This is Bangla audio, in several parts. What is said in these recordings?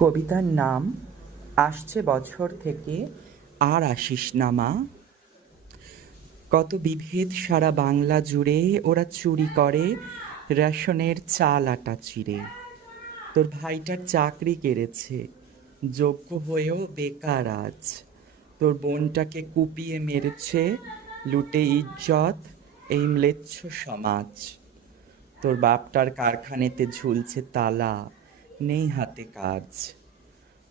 কবিতার নাম আসছে বছর থেকে আর আসিস না মা। কত বিভেদ সারা বাংলা জুড়ে, ওরা চুরি করে রেশনের চাল আটা চিড়ে। তোর ভাইটার চাকরি কেড়েছে, যোগ্য হয়েও বেকার আজ। তোর বোনটাকে কুপিয়ে মেরেছে, লুটে ইজ্জত এই ম্লেচ্ছ সমাজ। তোর বাপটার কারখানেতে ঝুলছে তালা, নেই হাতে কাজ।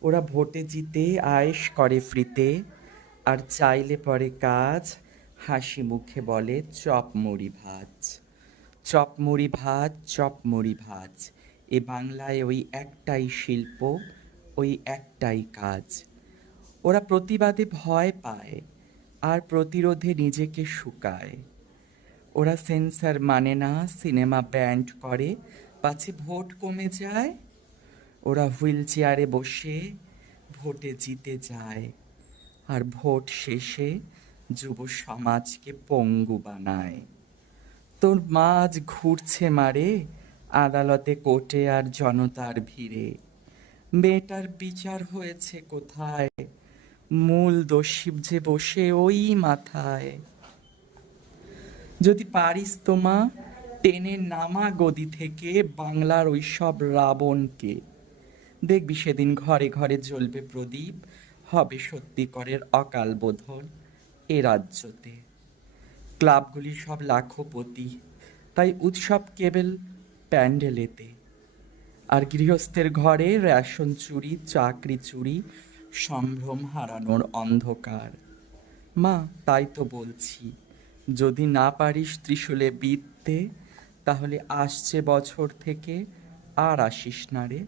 ওরা ভোটে জিতে আয়েশ করে ফ্রিতে, আর চাইলে পরে কাজ হাসি মুখে বলে চপ মুড়ি ভাজ। চপ মুড়ি ভাজ, চপ মুড়ি ভাজ, এ বাংলায় ওই একটাই শিল্প, ওই একটাই কাজ। ওরা প্রতিবাদে ভয় পায়, আর প্রতিরোধে নিজেকে শুকায়। ওরা সেন্সার মানে না, সিনেমা ব্যান্ড করে, পাছে ভোট কমে যায়। ওরা হুইল চেয়ারে বসে ভোটে জিতে যায়, আর ভোট শেষে যুব সমাজকে পঙ্গু বানায়। তোর মা আজ ঘুরছে মারে আদালতে, কোর্টে আর জনতার ভিড়ে। মেয়েটার বিচার হয়েছে কোথায়? মূল দোষী যে বসে ওই মাথায়। যদি পারিস তোমা, টেনে নামা গদি থেকে বাংলার ওই সব রাবণকে। দেখবি সেদিন ঘরে ঘরে জ্বলবে প্রদীপ, হবে সত্যিকরের অকাল বোধন এ রাজ্যতে। ক্লাবগুলি সব লাখপতি, তাই উৎসব কেবল প্যান্ডেলেতে। আর গৃহস্থের ঘরে রেশন চুরি, চাকরি চুরি, সম্ভ্রম হারানোর অন্ধকার। মা, তাই তো বলছি, যদি না পারিস ত্রিশূলে বিঁধতে, তাহলে আসছে বছর থেকে আর আসিস না রে।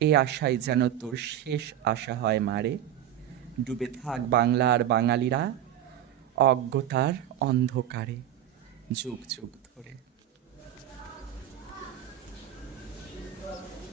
এ আশাই যেন তোর শেষ আশা হয় মারে। ডুবে থাক বাংলা আর বাঙালিরা অজ্ঞতার অন্ধকারে, যুগ যুগ ধরে।